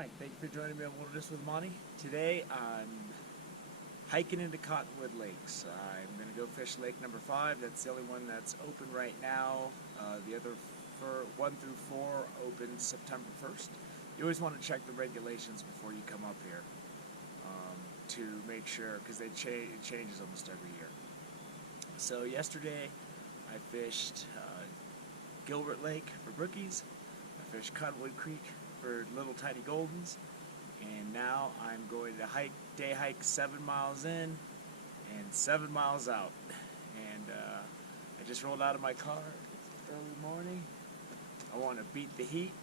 Hi, thank you for joining me on Wilderness with Monty. Today I'm hiking into Cottonwood Lakes. I'm going to go fish lake number 5. That's the only one that's open right now. The other 1 through 4 open September 1st. You always want to check the regulations before you come up here to make sure, because it changes almost every year. So yesterday I fished Gilbert Lake for brookies. I fished Cottonwood Creek for little tiny goldens, and now I'm going to day hike 7 miles in and 7 miles out. And I just rolled out of my car. It's early morning. I want to beat the heat,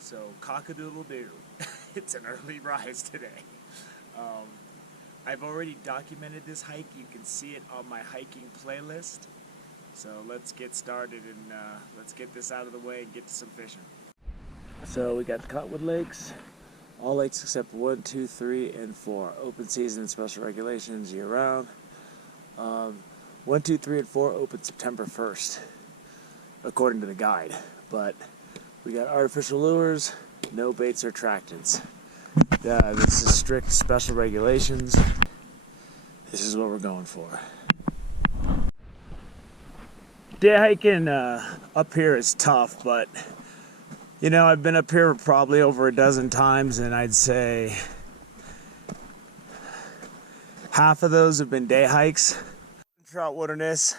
so cock-a-doodle-doo. It's an early rise today. I've already documented this hike. You can see it on my hiking playlist. So let's get started and let's get this out of the way and get to some fishing. So we got the Cottonwood Lakes, all lakes except 1, 2, 3, and 4. Open season, special regulations year round. 1, 2, 3, and 4 open September 1st, according to the guide. But we got artificial lures, no baits or attractants. This is strict special regulations. This is what we're going for. Day hiking up here is tough, but you know, I've been up here probably over a dozen times, and I'd say half of those have been day hikes. Trout wilderness,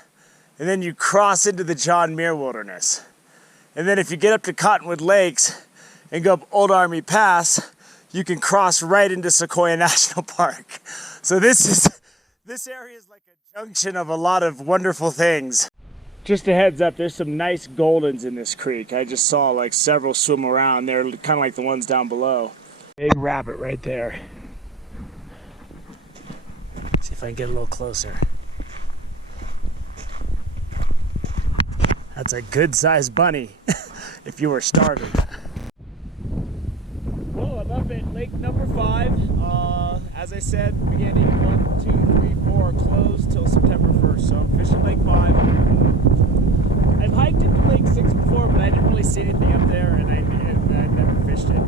and then you cross into the John Muir wilderness. And then if you get up to Cottonwood Lakes and go up Old Army Pass, you can cross right into Sequoia National Park. So this area is like a junction of a lot of wonderful things. Just a heads up, there's some nice goldens in this creek. I just saw like several swim around. They're kind of like the ones down below. Big rabbit right there. See if I can get a little closer. That's a good sized bunny if you were starving. Well, I'm up at lake number 5. As I said, beginning 1, 2, 3, 4 closed till September 1st. So I'm fishing lake 5. I've hiked into Lake 6 before, but I didn't really see anything up there, and I've never fished it.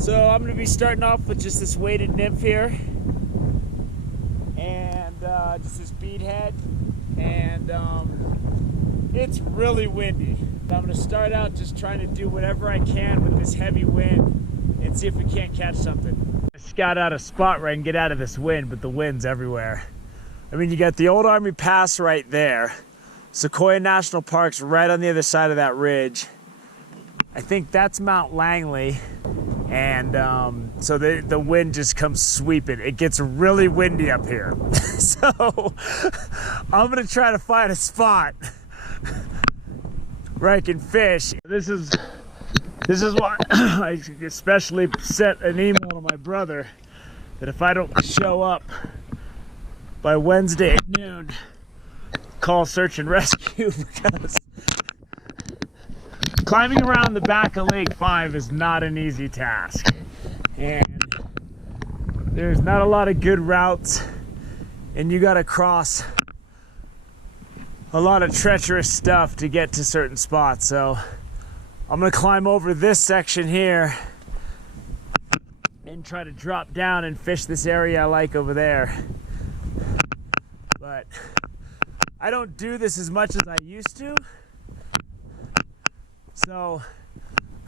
So I'm going to be starting off with just this weighted nymph here, and just this bead head, and it's really windy. I'm going to start out just trying to do whatever I can with this heavy wind and see if we can't catch something. I scout out a spot where I can get out of this wind, but the wind's everywhere. I mean, you got the Old Army Pass right there. Sequoia National Park's right on the other side of that ridge. I think that's Mount Langley, and so the wind just comes sweeping. It gets really windy up here. So I'm gonna try to find a spot where I can fish. This is why I especially sent an email to my brother that if I don't show up by Wednesday at noon, call search and rescue, because climbing around the back of Lake 5 is not an easy task, and there's not a lot of good routes, and you got to cross a lot of treacherous stuff to get to certain spots. So I'm gonna climb over this section here and try to drop down and fish this area I like over there. But I don't do this as much as I used to, so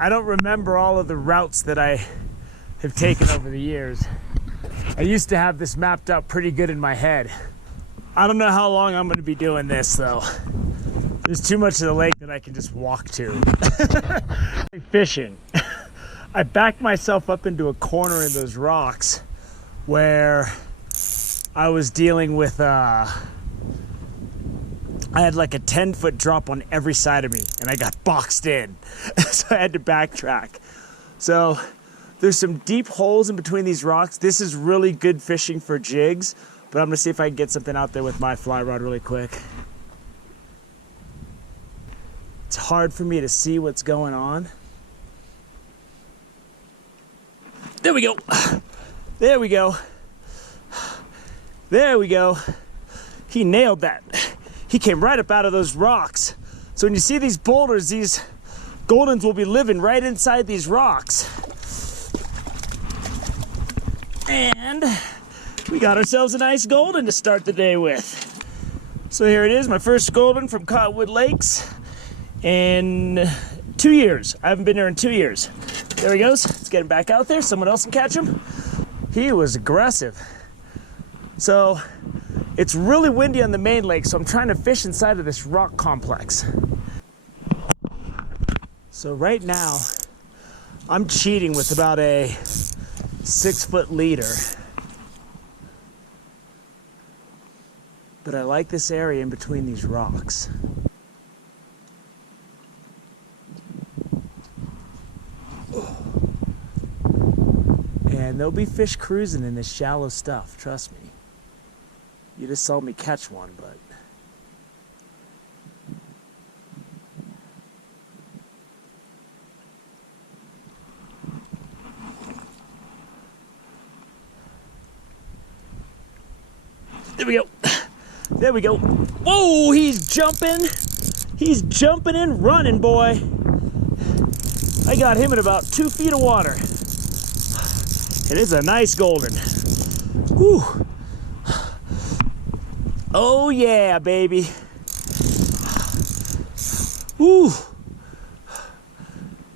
I don't remember all of the routes that I have taken over the years. I used to have this mapped out pretty good in my head. I don't know how long I'm going to be doing this, though. There's too much of the lake that I can just walk to. Fishing. I backed myself up into a corner in those rocks where I was dealing with I had like a 10-foot drop on every side of me, and I got boxed in. So I had to backtrack. So there's some deep holes in between these rocks. This is really good fishing for jigs, but I'm gonna see if I can get something out there with my fly rod really quick. It's hard for me to see what's going on. There we go. There we go. There we go. He nailed that. He came right up out of those rocks. So when you see these boulders, these goldens will be living right inside these rocks. And we got ourselves a nice golden to start the day with. So here it is, my first golden from Cottonwood Lakes in 2 years. I haven't been there in 2 years. There he goes. Let's get him back out there. Someone else can catch him. He was aggressive. So it's really windy on the main lake, so I'm trying to fish inside of this rock complex. So right now, I'm cheating with about a 6-foot leader. But I like this area in between these rocks. And there'll be fish cruising in this shallow stuff, trust me. You just saw me catch one, but... There we go. There we go. Whoa, he's jumping. He's jumping and running, boy. I got him in about 2 feet of water. It is a nice golden. Whew. Oh yeah, baby. Whew.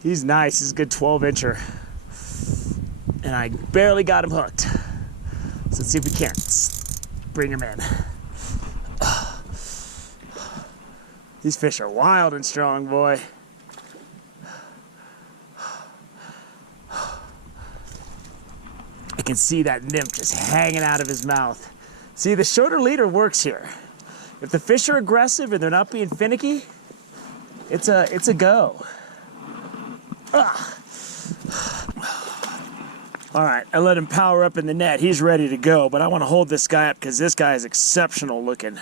He's nice. He's a good 12-incher. And I barely got him hooked. So let's see if we can't bring him in. These fish are wild and strong, boy. I can see that nymph just hanging out of his mouth. See, the shorter leader works here. If the fish are aggressive and they're not being finicky, it's a go. Ugh. All right, I let him power up in the net. He's ready to go, but I want to hold this guy up because this guy is exceptional looking.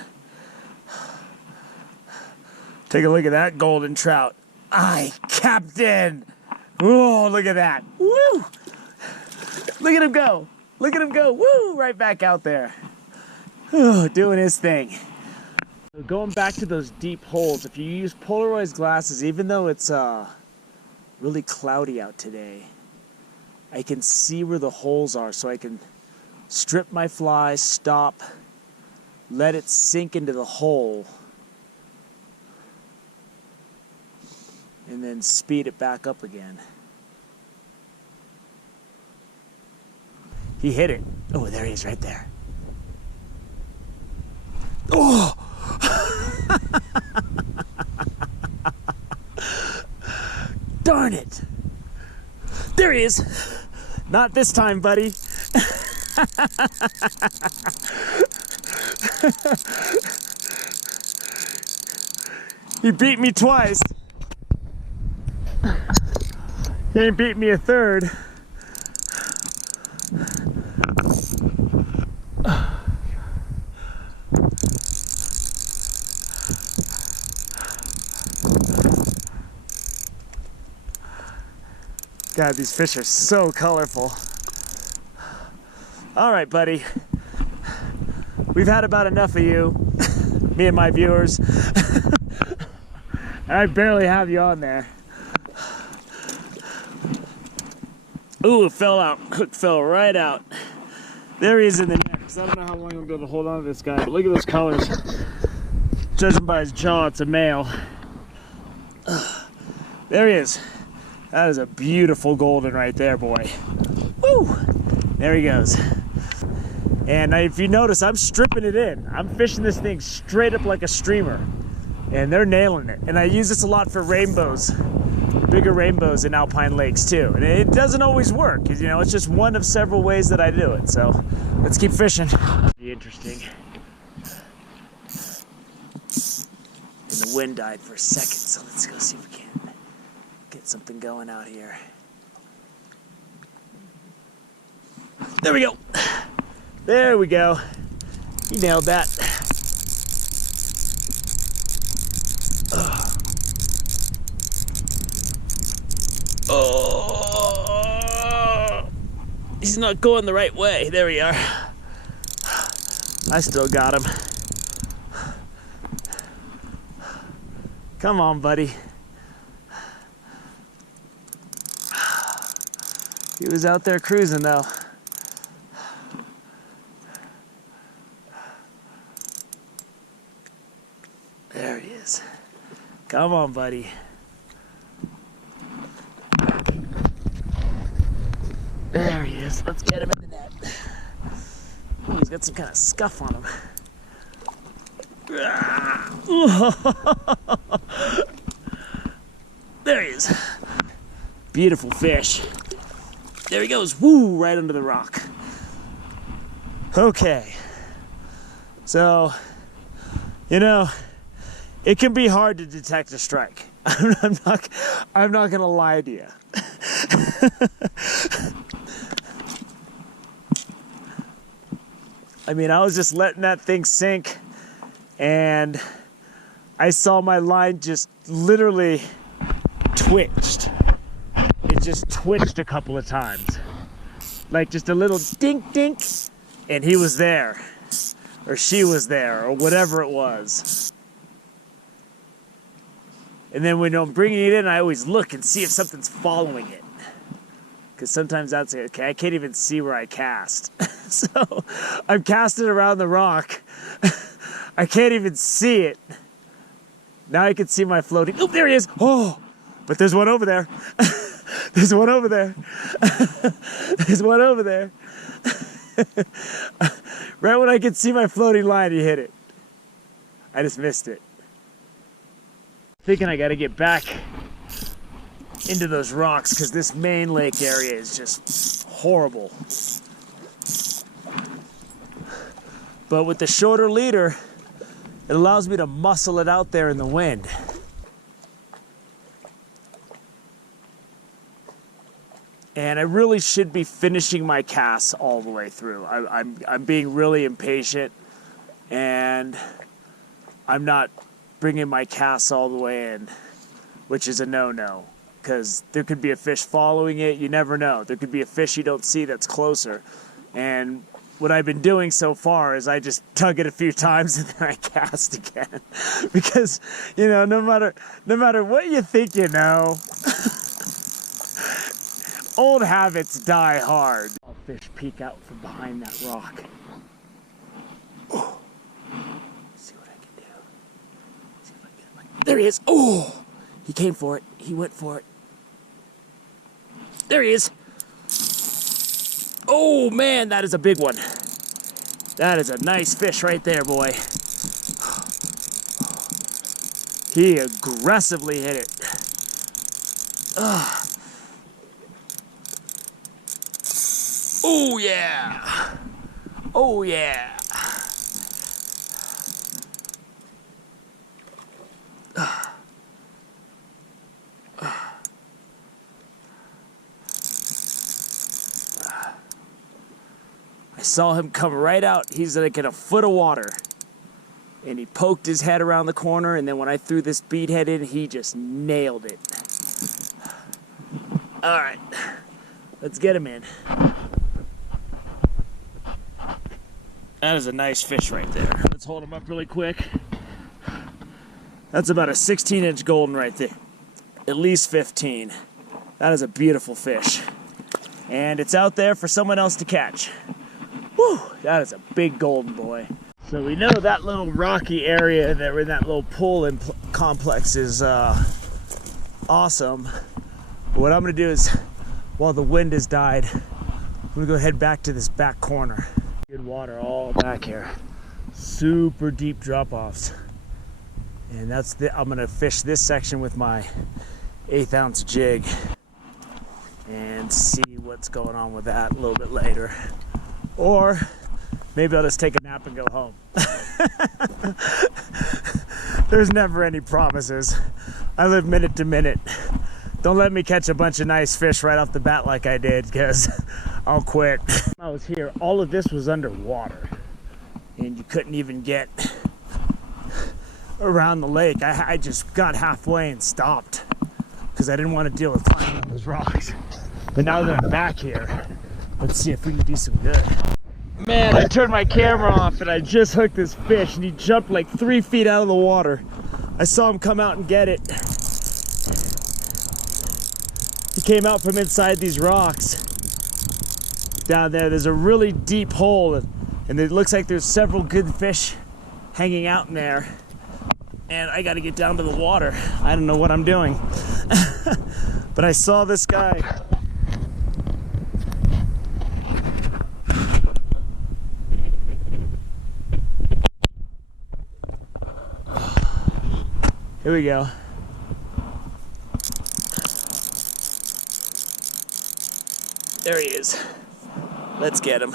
Take a look at that golden trout. Aye, Captain! Oh, look at that. Woo! Look at him go. Look at him go. Woo! Right back out there. Ooh, doing his thing. So going back to those deep holes, if you use polarized glasses, even though it's really cloudy out today, I can see where the holes are, so I can strip my fly, stop, let it sink into the hole, and then speed it back up again. He hit it. Oh, there he is right there. Oh! Darn it! There he is. Not this time, buddy. He beat me twice. He ain't beat me a third. God, these fish are so colorful. All right, buddy. We've had about enough of you, me and my viewers. I barely have you on there. Ooh, it fell out. Hook fell right out. There he is in the net. I don't know how long I'm going to be able to hold on to this guy, but look at those colors. Judging by his jaw, it's a male. There he is. That is a beautiful golden right there, boy. Woo! There he goes. And if you notice, I'm stripping it in. I'm fishing this thing straight up like a streamer. And they're nailing it. And I use this a lot for rainbows. Bigger rainbows in alpine lakes too. And it doesn't always work, because, you know, it's just one of several ways that I do it. So let's keep fishing. Be interesting. And the wind died for a second, so let's go see if we can get something going out here. There we go. There we go. You nailed that. Oh, he's not going the right way. There we are. I still got him. Come on, buddy. He was out there cruising, though. Come on, buddy. There he is. Let's get him in the net. Ooh, he's got some kind of scuff on him. There he is. Beautiful fish. There he goes. Woo! Right under the rock. Okay. So, you know, it can be hard to detect a strike. I'm not gonna lie to you. I mean, I was just letting that thing sink, and I saw my line just literally twitched. It just twitched a couple of times. Like just a little dink dink, and he was there. Or she was there, or whatever it was. And then when I'm bringing it in, I always look and see if something's following it. Because sometimes that's it. Okay, I can't even see where I cast. So I'm casting around the rock. I can't even see it. Now I can see my floating. Oh, there he is. Oh, but there's one over there. There's one over there. There's one over there. Right when I could see my floating line, he hit it. I just missed it. Thinking I gotta get back into those rocks because this main lake area is just horrible. But with the shorter leader, it allows me to muscle it out there in the wind. And I really should be finishing my casts all the way through. I'm being really impatient, and I'm not bringing my casts all the way in, which is a no-no, because there could be a fish following it. You never know. There could be a fish you don't see that's closer. And what I've been doing so far is I just tug it a few times and then I cast again, because you know, no matter what you think you know. Old habits die hard. All fish peek out from behind that rock. Oh. See what I can do. See if I can get him like... There he is. Oh! He came for it. He went for it. There he is. Oh man, that is a big one. That is a nice fish right there, boy. He aggressively hit it. Ugh. Oh yeah! Oh yeah! I saw him come right out. He's like in a foot of water. And he poked his head around the corner, and then when I threw this bead head in, he just nailed it. All right, let's get him in. That is a nice fish right there. Let's hold him up really quick. That's about a 16-inch golden right there. At least 15. That is a beautiful fish. And it's out there for someone else to catch. Whew, that is a big golden, boy. So we know that little rocky area that we're in, that little pool and complex, is awesome. But what I'm gonna do is, while the wind has died, I'm gonna go head back to this back corner. Good water all back here. Super deep drop-offs. And I'm gonna fish this section with my 1/8 ounce jig and see what's going on with that a little bit later. Or maybe I'll just take a nap and go home. There's never any promises. I live minute to minute. Don't let me catch a bunch of nice fish right off the bat like I did, because I'll quit. I was here, all of this was underwater, and you couldn't even get around the lake. I just got halfway and stopped because I didn't want to deal with climbing those rocks. But now that I'm back here, let's see if we can do some good. Man, I turned my camera off and I just hooked this fish, and he jumped like 3 feet out of the water. I saw him come out and get it. He came out from inside these rocks. Down there's a really deep hole, and it looks like there's several good fish hanging out in there. and I got to get down to the water. I don't know what I'm doing. But I saw this guy. Here we go. There he is. Let's get him.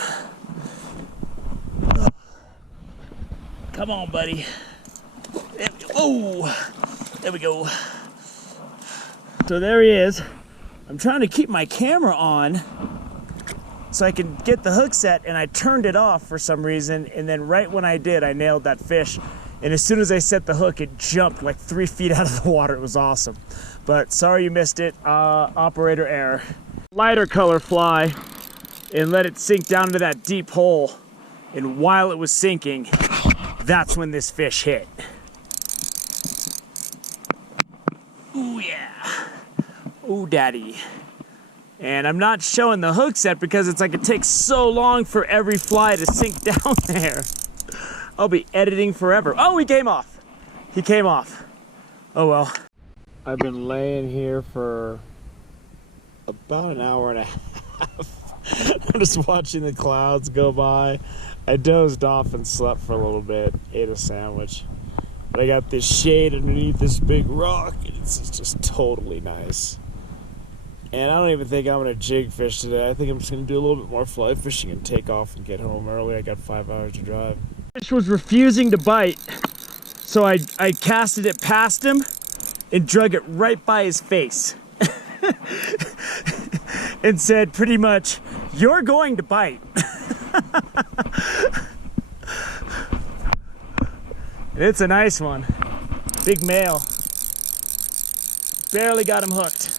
Come on, buddy. There we go. Oh, there we go. So there he is. I'm trying to keep my camera on so I can get the hook set, and I turned it off for some reason, and then right when I did, I nailed that fish. And as soon as I set the hook, it jumped like 3 feet out of the water. It was awesome. But sorry you missed it. Operator error. Lighter color fly and let it sink down into that deep hole. And while it was sinking, that's when this fish hit. Ooh, yeah. Ooh, daddy. And I'm not showing the hook set because it's like it takes so long for every fly to sink down there. I'll be editing forever. Oh, he came off. He came off. Oh, well. I've been laying here for about an hour and a half. I'm just watching the clouds go by. I dozed off and slept for a little bit, ate a sandwich. But I got this shade underneath this big rock, and it's just totally nice. And I don't even think I'm gonna jig fish today. I think I'm just gonna do a little bit more fly fishing and take off and get home early. I got 5 hours to drive. Fish was refusing to bite, so I casted it past him and drug it right by his face. And said pretty much, "You're going to bite." And it's a nice one. Big male. Barely got him hooked.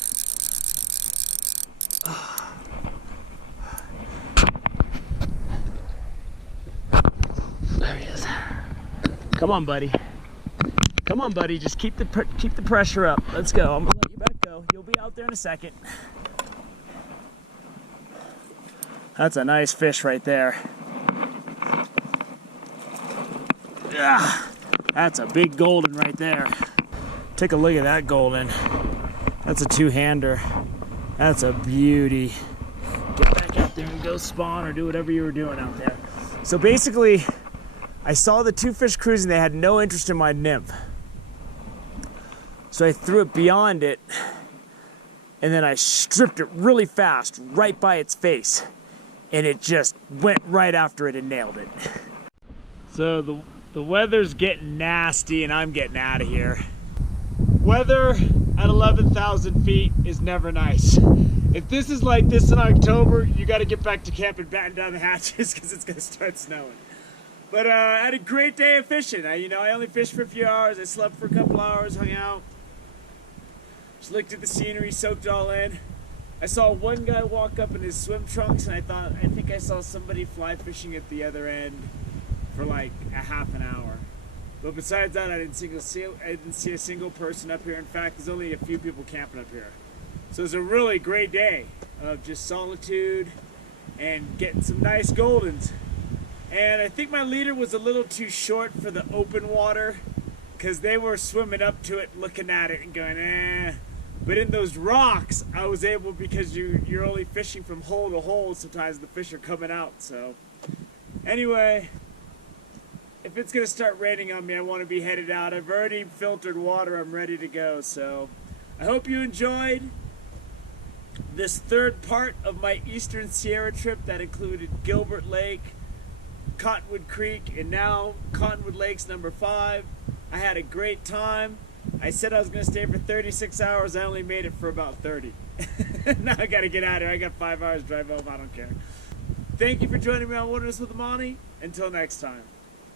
There he is. Come on, buddy. Come on, buddy. Just keep the pressure up. Let's go. I'm gonna let you back go. You'll be out there in a second. That's a nice fish right there. Yeah, that's a big golden right there. Take a look at that golden. That's a two-hander. That's a beauty. Get back out there and go spawn or do whatever you were doing out there. So basically, I saw the two fish cruising. They had no interest in my nymph. So I threw it beyond it, and then I stripped it really fast, right by its face. And it just went right after it and nailed it. So the weather's getting nasty and I'm getting out of here. Weather at 11,000 feet is never nice. If this is like this in October, you got to get back to camp and batten down the hatches because it's going to start snowing. But I had a great day of fishing. I only fished for a few hours. I slept for a couple hours, hung out. Just looked at the scenery, soaked it all in. I saw one guy walk up in his swim trunks, and I think I saw somebody fly fishing at the other end for like a half an hour. But besides that, I didn't see a single person up here. In fact, there's only a few people camping up here. So it was a really great day of just solitude and getting some nice goldens. And I think my leader was a little too short for the open water because they were swimming up to it, looking at it and going, eh. But in those rocks, I was able, because you're only fishing from hole to hole, sometimes the fish are coming out. So anyway, if it's going to start raining on me, I want to be headed out. I've already filtered water. I'm ready to go. So I hope you enjoyed this third part of my Eastern Sierra trip that included Gilbert Lake, Cottonwood Creek, and now Cottonwood Lakes number 5. I had a great time. I said I was going to stay for 36 hours. I only made it for about 30. Now I got to get out of here. I got 5 hours to drive home. I don't care. Thank you for joining me on Wilderness with Amani. Until next time.